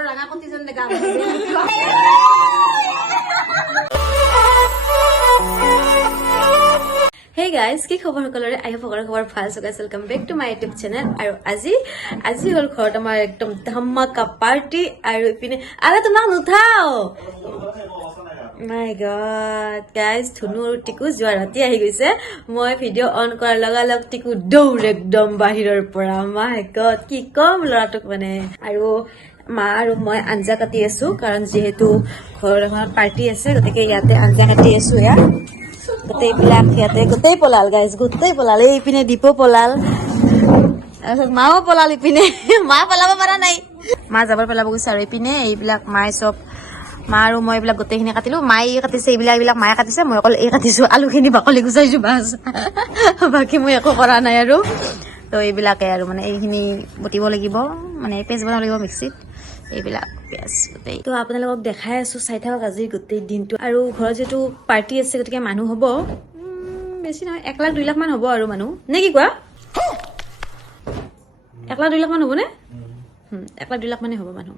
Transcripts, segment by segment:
ঘৰৰ ৰঙা কটি যেন গাইজ কি খবৰ সকলোৰে? আহি সকলোৰে খবৰ ভাল চগাইছ welcome back to my YouTube channel আৰু আজি আজি হ'ল ঘৰত আমাৰ একদম ধামাকা পাৰ্টি আৰু ইপিনে আৰে তোমাক নুঠাও! মাই গড গাইজ ধুনু আৰু টিকু যোৱা ৰাতি আহি গৈছে। মই ভিডিঅ' অন কৰাৰ লগালগ টিকু দৌৰ একদম বাহিৰৰ পৰা। মাই গড কি কম ল'ৰাটোক মানে। আৰু মা আৰু মই আঞ্জা কাটি আছো, কাৰণ যিহেতু ঘৰত এখনত পাৰ্টি আছে, গতিকে ইয়াতে আঞ্জা কাটি আছো এয়া। গোটেইবিলাক সিহঁতে গোটেই পলাল গাইজ গোটেই পলাল। এইপিনে দীপো পলাল, তাৰপিছত মাও পলাল ইপিনে। মা পলাব পৰা নাই। মা যাবৰ পেলাব গৈছে আৰু ইপিনে এইবিলাক মায়ে চব, মা আৰু মই এইবিলাক গোটেইখিনি কাটিলো। মায়ে কাটিছে, এইবিলাক এইবিলাক মায়ে কাটিছে, মই অকল এই কাটিছো, আলুখিনি বাকলি গুচাইছো বাছ। বাকী মই একো কৰা নাই আৰু। তো এইবিলাকে আৰু মানে এইখিনি বটিব লাগিব মানে পেষ্ট বনাব লাগিব মিক্সিত। এইবিলাক পিঁয়াজ গোটেই। তো আপোনালোকক দেখাই আছো চাই থাকক আজি গোটেই দিনটো। আৰু ঘৰত যিহেতু পাৰ্টি আছে গতিকে মানুহ হ'ব। বেছি নহয় এক লাখ দুই লাখ মান হ'ব আৰু মানুহ। নে কি কোৱা? এক লাখ দুই লাখ মান হ'বনে? উম, এক লাখ দুই লাখ মানে হ'ব মানুহ।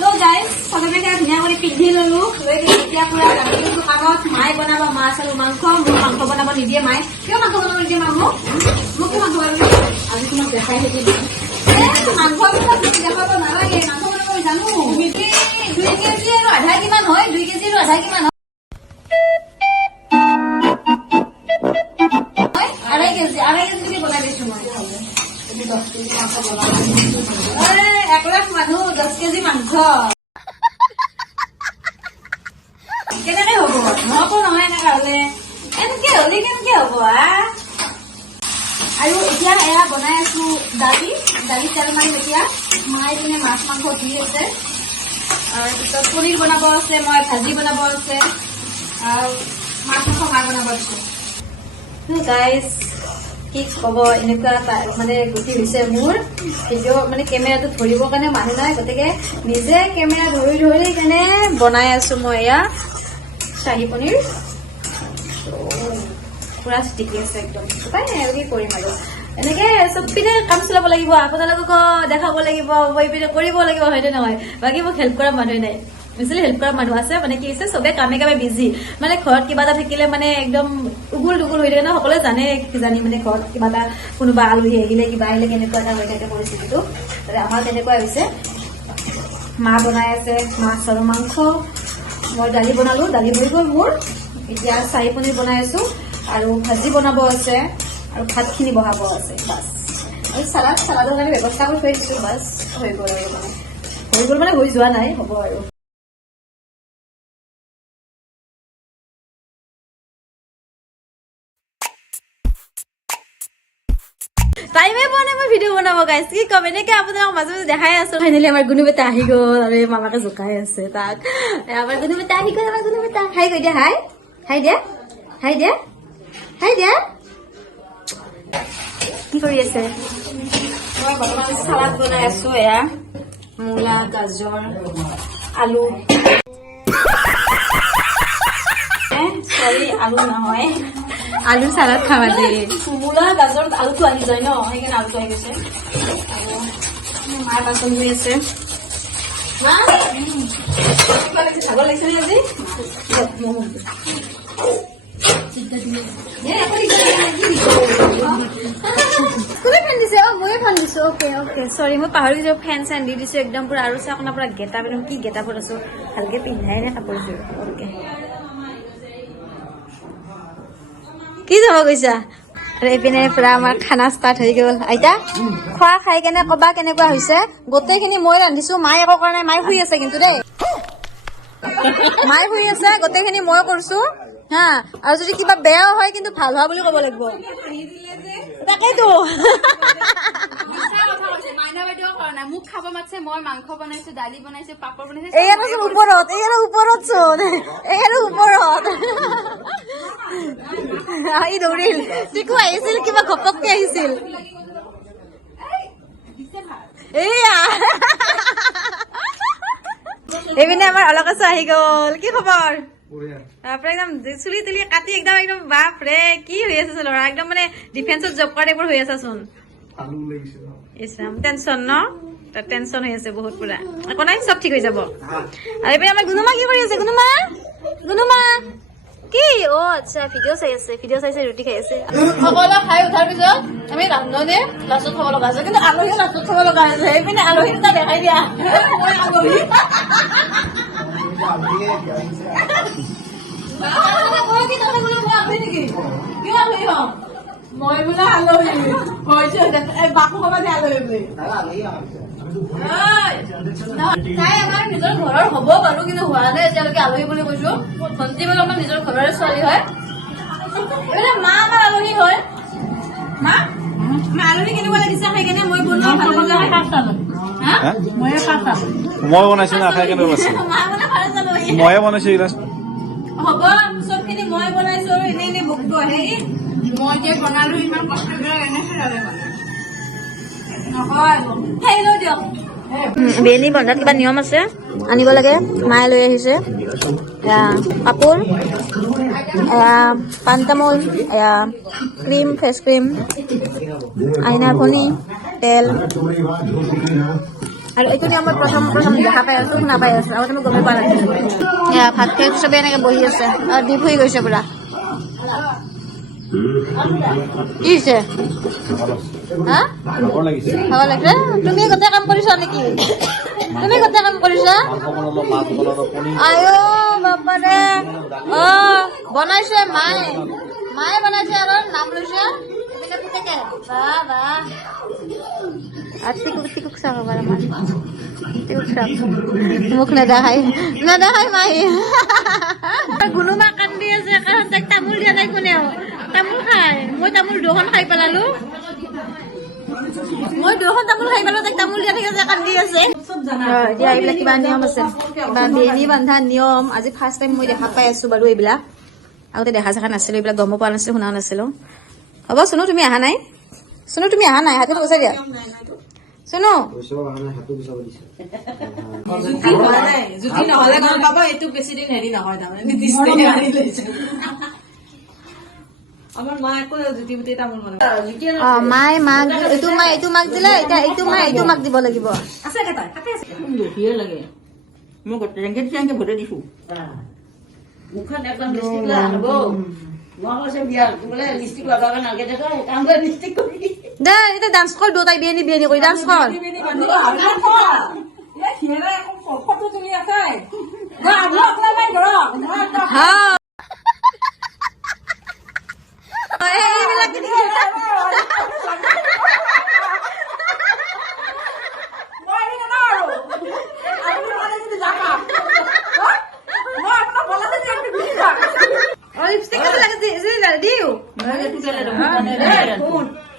হেল্ল' গাইজ চবে ধুনীয়া কৰি পিন্ধি ললো। লৈ কিনে এতিয়া পুৰা লাগি গৈছো কামত মায়ে বনাব মাছ আৰু মাংস। মোক মাংস বনাব নিদিয়ে মায়ে। কিয় মাংস বনাব নিদিয়ে মা মোক? মোক কিয় মাংস বনাব নিদিয়ে? আজি তোমাক দেখাই থাকিম। দুই কেজি আৰু আধা কিমান হয় দুই কেজি আধা কিমান হয় হয়? আঢ়ৈ কেজি আঢ়ৈ কেজি তুমি বনাই দিছো মই এক লাখ মানুহ দহ কেজি মাংস কেনেকে হ'ব নহ'ব নহয় এনেকে হলে এনেকে হলে কেনেকে হ'ব আহ আৰু এতিয়া এয়া বনাই আছো দালি দালি তেল মাৰিম এতিয়া মায়ে পিনে মাছ, মাংস ধুই আছে। তাৰপিছত পনীৰ বনাব আছে, মই ভাজি বনাব আছে, আৰু মাছ, মাংস মাৰ বনাব আছে। গাইজ কি ক'ব, এনেকুৱা মানে গতি হৈছে মোৰ। ভিডিঅ' মানে কেমেৰাটো ধৰিবৰ কাৰণে মানুহ নাই, গতিকে নিজে কেমেৰা ধৰি ধৰি কেনে বনাই আছো মই এয়া। চাহী পনীৰ। পুৰা ষ্টিকি আছে একদম। উপায় নাই আৰু কৰিম আৰু। এনেকে চব পিনে কাম চলাব লাগিব আপোনালোককো দেখাব লাগিব পিনে কৰিব লাগিব হয়নে নহয়? বাকী মোক হেল্প কৰা মানুহে নাই। বেছিলি হেল্প কৰা মানুহ আছে মানে কি হৈছে চবে কামে কামে বিজি মানে ঘৰত কিবা এটা থাকিলে মানে একদম উগুল দুগুল হৈ থাকে ন সকলোৱে জানে কিজানি মানে ঘৰত কিবা এটা কোনোবা আলহী আহিলে কিবা আহিলে কেনেকুৱা এটা হৈ থাকে পৰিস্থিতিটো। আমাৰ তেনেকুৱা হৈছে। মা বনাই আছে মাছ আৰু মাংস। মই দালি বনালো দালি হৈ গ'ল মোৰ। এতিয়া চাহী পনীৰ বনাই আছো। আৰু ভাজি বনাব আছে, আৰু ভাতখিনি বহাব আছে, বাছ। আৰু চালাড চালাডৰ কাৰণে ব্যৱস্থা থৈ দিছো, বাছ, হৈ গ'ল আৰু মানে। হৈ গ'ল মানে হৈ যোৱা নাই, হ'ব আৰু। টাইমে পোৱা নাই বনাব গাইছ কি ক'ম, এনেকে আপোনালোকক মাজে মাজে দেখাই আছো। ফাইনেলি আমাৰ গুণু বেটা আহি গ'ল, আৰু মামাকে জোকাই আছে তাক। আমাৰ গুণুবেটা আহি গ'ল, আমাৰ গুণু বেটা। হাই কৈ দিয়া হাই হাই দিয়া। হাই দিয়া। হাই দিয়া কি কৰি আছে? মই বৰ্তমান চালাড বনাই আছো এয়া মূলা গাজৰ আলু। চৰি আলু নহয়। আলু চালাড খাবা দেই। মূলা গাজৰত আলুটো আহি যায় ন? সেইকাৰণে আলুটো আহি গৈছে। আৰু মাৰ বাচন ধুই আছে। মা! কেনেকুৱা লাগিছে নে আজি? কোনে ফেন দিছে? অ ময়ে ফেন দিছো। অকে অকে চৰি মই পাহৰি গৈছো। ফেন চেন দি দিছো একদম পুৰা। আৰু চাওক না পুৰা গেটা কি গেটাপত আছো? ভালকে পিন্ধাই নাই কাপোৰযোৰ অকে কি যাব গৈছা আৰু এইপিনে পুৰা আমাৰ খানা ষ্টাৰ্ট হৈ গ'ল। আইতা খোৱা খাই কেনে কবা কেনেকুৱা হৈছে? গোটেইখিনি মই ৰান্ধিছো। মায়ে একো কৰা নাই। মায়ে শুই আছে কিন্তু দেই। মায়ে শুই আছে। গোটেইখিনি মই কৰিছো। হা, আৰু যদি কিবা বেয়াও হয়, কিন্তু ভালো হোৱা বুলি ক'ব লাগিব। তাকেইতো। ওপৰত এই ওপৰত চোন। এই ওপৰত। ই দৌৰিল। টিকু আহিছিল, কিবা ঘপককে আহিছিল। এইপিনে আমাৰ অলকাছো আহি গ'ল। কি খবৰ? বাপৰে একদম চুলি তুলি কাটি একদম একদম বাপৰে কি হৈ আছে ল'ৰা? একদম মানে ডিফেন্সত জব কৰা টাইপৰ হৈ আছাচোন আলু ইছৰাম টেনচন ন? টেনচন হৈ আছে বহুত পুৰা। একো নাই চব ঠিক হৈ যাব। আৰু এইপিনে আমাৰ গুণুমা কি কৰি আছে? গুণুমা? গুণুমা? কি? অ আচ্ছা ভিডিঅ' চাই আছে ভিডিঅ' চাই চাই ৰুটি খাই আছে। সকলো খাই উঠাৰ পিছত আমি ৰান্ধনে লাষ্টত খাব লগা আছে। কিন্তু আলহীও লাষ্টত খাব লগা আছে। এইপিনে আলহী দুটা দেখাই দিয়া। মই বোলে আলহী। হৈছো বাকু কবাতে আলহী বুলি। তাই আমাৰ নিজৰ ঘৰৰ হ'ব বাৰু কিন্তু হোৱা নাই এতিয়ালৈকে আলহী বুলি কৈছো। ভণ্টি বোলে আমাৰ নিজৰ ঘৰৰে ছোৱালী হয়। এইপিনে মা আমাৰ আলহী হয়। মা মা আলহী কেনেকুৱা লাগিছে কেনে মই বনোৱা ভাল হা? মই বনাইছো না খাই কেনে আলহী ময়ে বনাইছো এইগিলা হ'ব চবখিনি মই বনাইছো আৰু এনে এনে বকিব আহে। মই যে বনালো ইমান কষ্ট কৰি এনে খেলালে মানে। বিৰিয়ানী বন্ধাত কিবা নিয়ম আছে? আনিব লাগে মায়ে লৈ আহিছে। এয়া কাপোৰ এয়া পাণ তামোল এয়া ক্ৰীম ফেচ ক্ৰীম আইনাৰ ফণি তেল। আৰু এইটো মই প্ৰথম প্ৰথম দেখা পাই আছো, শুনা পাই আছো। আগতে মই গমেই পোৱা নাছিলো এয়া ভাত খাই চবে এনেকে বহি আছে। আৰু ডিপ হৈ গৈছে পুৰা। কি হৈছে? হা? তুমি গোটেই কাম কৰিছা নেকি? তুমি গোটেই কাম কৰিছা? আয়ো বাবা ৰে অ, বনাইছে মায়ে। মায়ে বনাইছে আৰু নাম লৈছে। বাহ আৰু টিকুক টিকুক চাব পাৰে আমাৰ টিকুক চাওক মোক নেদেখাই নেদেখাই মাহী গুণুমা কান্দি আছে কাৰণ তাইক তামোল দিয়া নাই কোনেও। তামোল খাই মই তামোল দুখন খাই পেলালো। মই দুখন তামোল খাই পেলালো তাইক তামোল দিয়া থাকে যে কান্দি আছে। এতিয়া এইবিলাক কিবা নিয়ম আছে। কিবা বেনী বান্ধা নিয়ম। আজি ফাৰ্ষ্ট টাইম মই দেখা পাই আছো বাৰু এইবিলাক। আগতে দেখা চেখা নাছিলো এইবিলাক গম পোৱা নাছিলো শুনা নাছিলো। হ'ব চুনু তুমি অহা নাই? চুনু তুমি অহা নাই? হাতত পইচা দিয়া। শুনো। জুতি হোৱা নাই জুতি নহলে গম পাব এইটো বেছি দিন হেৰি নহয় তাৰমানে দে এতিয়া ডান্স কৰ দুটাই বিয়েনি বিয়েনি কৰি ডান্স কৰ ফটো তুলি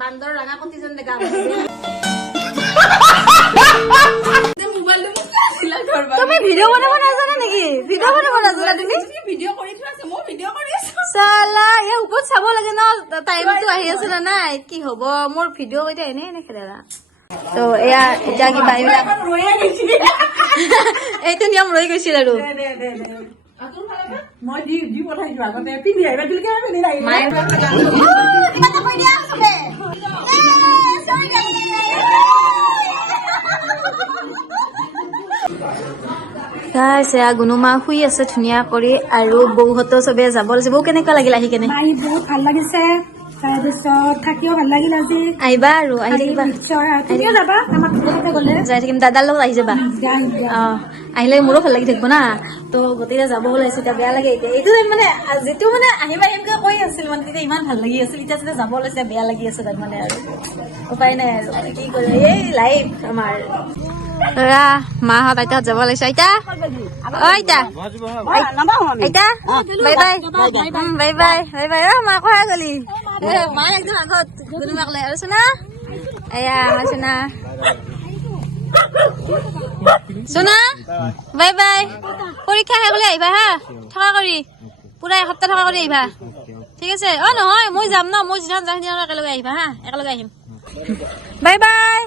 বান্দৰ ৰঙা কটি যেন ঘৰবা তুমি ভিডিঅ' বনাব নাজানা নেকি? ভিডিঅ' বনাব নাজানা তুমি? ভিডিঅ' কৰি থোৱা আছে মই ভিডিঅ' কৰি আছো। চালা এই ওপৰত চাব লাগে ন? টাইমটো আহি আছে না নাই? কি হ'ব? মোৰ ভিডিঅ' এতিয়া এনে এনে খেলা ত' এয়া এতিয়া কিবা এইবিলাক এইটো নিয়ম ৰৈ গৈছিল আৰু। মই দি দি পঠাইছো আগতে পিন্ধি আহিবা তুলিকে পিন্ধি আহিবা মায়ে গাইছ এয়া গুণুমা শুই আছে ধুনীয়া কৰি আৰু বৌহঁতো চবে যাব লাগিছে বৌ কেনেকুৱা লাগিল আহি কেনে আহি বহুত ভাল লাগিছে তাৰপিছত থাকিও ভাল লাগিল আজি। আহিবা আৰু আহি থাকিবা। নিশ্চয় আৰু তুমিও যাবা আমাৰ ঘৰতে গ'লে। যাই থাকিম দাদাৰ লগত আহি যাবা। যাই দিয়া। অ আহিলে মোৰো ভাল লাগি থাকিব না। ত' গোটেইটা যাব ওলাইছো এতিয়া বেয়া লাগে এতিয়া। এইটো মানে যিটো মানে আহিবা আহিমকে কৈ আছিল মানে তেতিয়া ইমান ভাল লাগি আছিল। এতিয়া যেতিয়া যাব ওলাইছে বেয়া লাগি আছে তাত মানে আৰু। উপায় নাই আৰু কি কৰিম এই লাইফ আমাৰ। ৰা মাহঁত আইতাহঁত যাব ওলাইছে আইতা? আইতা। আইতা? Bye bye. Bye bye. Bye bye অ মা কহা গলি। মায়ে একদম আগত গুণুমাক লৈ আৰু চোনা? এয়া আমাৰ চোনা। সোনা বাই বাই। পৰীক্ষা শেষ হ'লে আহিবা হা। থকা কৰি। পুৰা এসপ্তাহ থকা কৰি আহিবা। ঠিক আছে। অ নহয় মই যাম ন। মই যিদিনা যাম সিদিনা একেলগে আহিবা হা। একেলগে আহিম। Bye bye.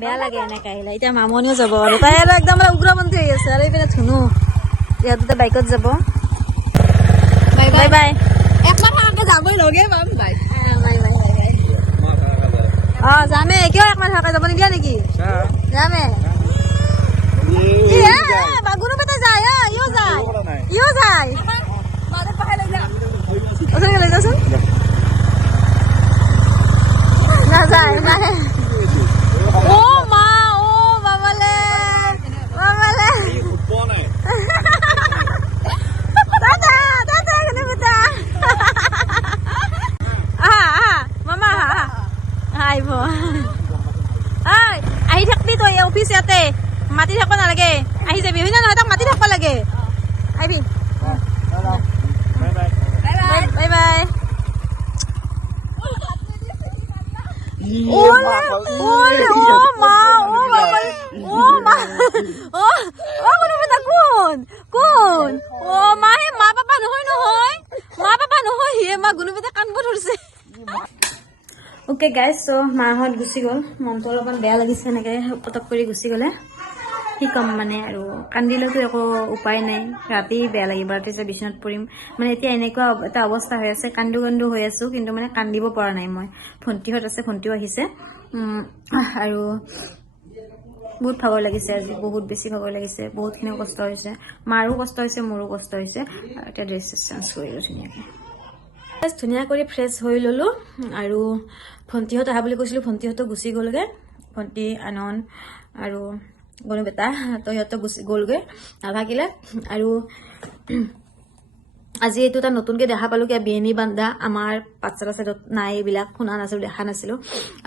বেয়া লাগে এনেকে আহিলে। এতিয়া মামনিও যাব আৰু। তাই আৰু একদম মানে উগ্ৰপন্থী হৈ আছে। আৰু এইপিনে ধুনু ইহঁত বাইকত যাব। Bye bye. একমাহ থকাকে যাবই লগে পাম বাই। অ যামে। কিয় একমাহ থাকা যাব নিদিয়া নেকি? যামে। ই, এ, এ, যায়। ইও যায়। ইও যায়। ওচৰলৈ লৈ যাচোন। নাহে অ মা অ বাবালে বাবালে। দাদা দাদা কোনে পেটা আহা আহা মামা আহা ঐ আহি থাকবি তই অফিচ ইয়াতে। মাতি থাকিব নালাগে। আহি যাবি হয় নে নহয় তাক মাতি থাকিব লাগে। আহিবি বাই বাই ওলে ওলে ও মা, ও বাবা, ও মা, ও ও কোনো কথা কোন কোন? ও মা, হে মা পাপা নহয় নহয়, মা পাপা নহয়, হে মা গুণপেটা কান্দিব ধৰিছে। অ'কে গাইজ চ' মাহঁত গুচি গ'ল। মনটো অলপমান বেয়া লাগিছে, এনেকৈ পটক কৰি গুচি গ'লে। কি ক'ম মানে আৰু। কান্দিলেতো একো উপায় নাই। ৰাতি বেয়া লাগিব। যে বিচনাত পৰিম। মানে এতিয়া এনেকুৱা এটা অৱস্থা হৈ আছে। কান্দো কান্দো হৈ আছোঁ। কিন্তু মানে কান্দিব পৰা নাই মই। ভণ্টিহঁত আছে ভণ্টিও আহিছে। আৰু বহুত ভাগৰ লাগিছে আজি। বহুত বেছি ভাগৰ লাগিছে। বহুতখিনি কষ্ট হৈছে। মাৰো কষ্ট হৈছে মোৰো কষ্ট হৈছে। এতিয়া ড্ৰেছ চেঞ্জ কৰিলোঁ ধুনীয়াকৈ। Just ধুনীয়া কৰি ফ্ৰেছ হৈ ল'লোঁ। আৰু ভণ্টিহঁত অহা বুলি কৈছিলোঁ। ভণ্টিহঁতো গুচি গ'লগৈ। ভণ্টি আনন্দ আৰু গণু বেটা তো সিহঁতো গুচি গ'লগৈ। নাথাকিলে আৰু আজি এইটো এটা নতুনকৈ দেখা পালোঁ কিবা বিয়নী বান্ধা আমাৰ পাঠশালা চাইডত নাই এইবিলাক শুনা নাছিলোঁ দেখা নাছিলোঁ।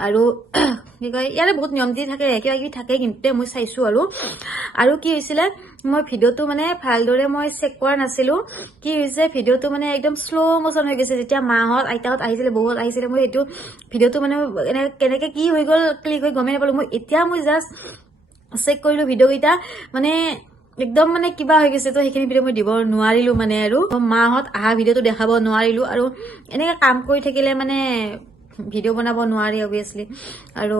আৰু কি কয় ইয়াৰে বহুত নিয়ম নীতি থাকে কিবা কিবি থাকে কিন্তু মই চাইছোঁ আৰু। আৰু কি হৈছিলে মই ভিডিঅ'টো মানে ভালদৰে মই চেক কৰা নাছিলোঁ। কি হৈছে ভিডিঅ'টো মানে একদম শ্ল' মোচন হৈ গৈছে। যেতিয়া মাহঁত আইতাহঁত আহিছিলে বহুত আহিছিলে মই সেইটো ভিডিঅ'টো মানে কেনেকৈ কি হৈ গ'ল ক্লিক হৈ গমেই নাপালোঁ। মই এতিয়া মই জাষ্ট চেক কৰিলোঁ ভিডিঅ'কেইটা মানে একদম মানে কিবা হৈ গৈছে তো সেইখিনি ভিডিঅ' মই দিব নোৱাৰিলোঁ মানে আৰু। মাহঁত অহা ভিডিঅ'টো দেখাব নোৱাৰিলোঁ আৰু এনেকৈ কাম কৰি থাকিলে মানে ভিডিঅ' বনাব নোৱাৰি অভিয়াছলি আৰু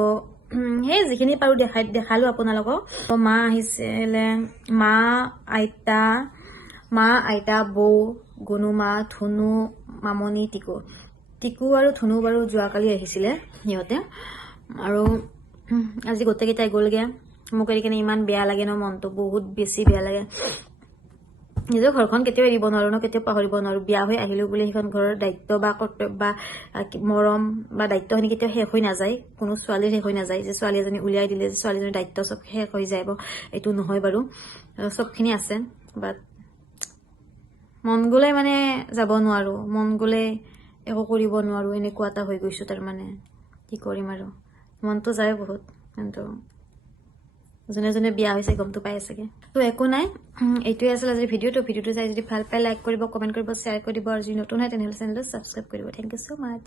সেই যিখিনি পাৰোঁ দেখাই দেখালোঁ আপোনালোকক। মা আহিছিলে মা আইতা মা আইতা বৌ গুণুমা ধুনু মামনি টিকু। টিকু আৰু ধুনু বাৰু যোৱাকালি আহিছিলে সিহঁতে। আৰু আজি গোটেইকেইটাই গ'লগে। মোক কিনে ইমান বেয়া লাগে ন মনটো বহুত বেছি বেয়া লাগে। নিজৰ ঘৰখন কেতিয়াও এৰিব নোৱাৰো ন কেতিয়াও পাহৰিব নোৱাৰো। বিয়া হৈ আহিলো বুলি সেইখন ঘৰৰ দায়িত্ব বা কৰ্তব্য বা মৰম বা দায়িত্বখিনি কেতিয়াও শেষ হৈ নাযায়। কোনো ছোৱালীৰ শেষ হৈ নাযায় যে ছোৱালী এজনী উলিয়াই দিলে যে ছোৱালীজনীৰ দায়িত্ব চব শেষ হৈ যাব এইটো নহয় বাৰু। চবখিনি আছে বাট মন গ'লে মানে যাব নোৱাৰো। মন গ'লে একো কৰিব নোৱাৰো। এনেকুৱা এটা হৈ গৈছো তাৰমানে। কি কৰিম আৰু? মনটো যায় বহুত। কিন্তু যোনে যোনে বিয়া হৈছে গমটো পাই চাগে। তো একো নাই। এইটোৱে আছিলে আজি ভিডিঅ'টো ভিডিঅ'টো চাই যদি ভাল পাই লাইক কৰিব কমেণ্ট কৰিব শ্বেয়াৰ কৰিব আৰু যদি নতুন হয় তেনেহ'লে চেনেলটো ছাবস্ক্ৰাইব কৰিব। Thank you so' much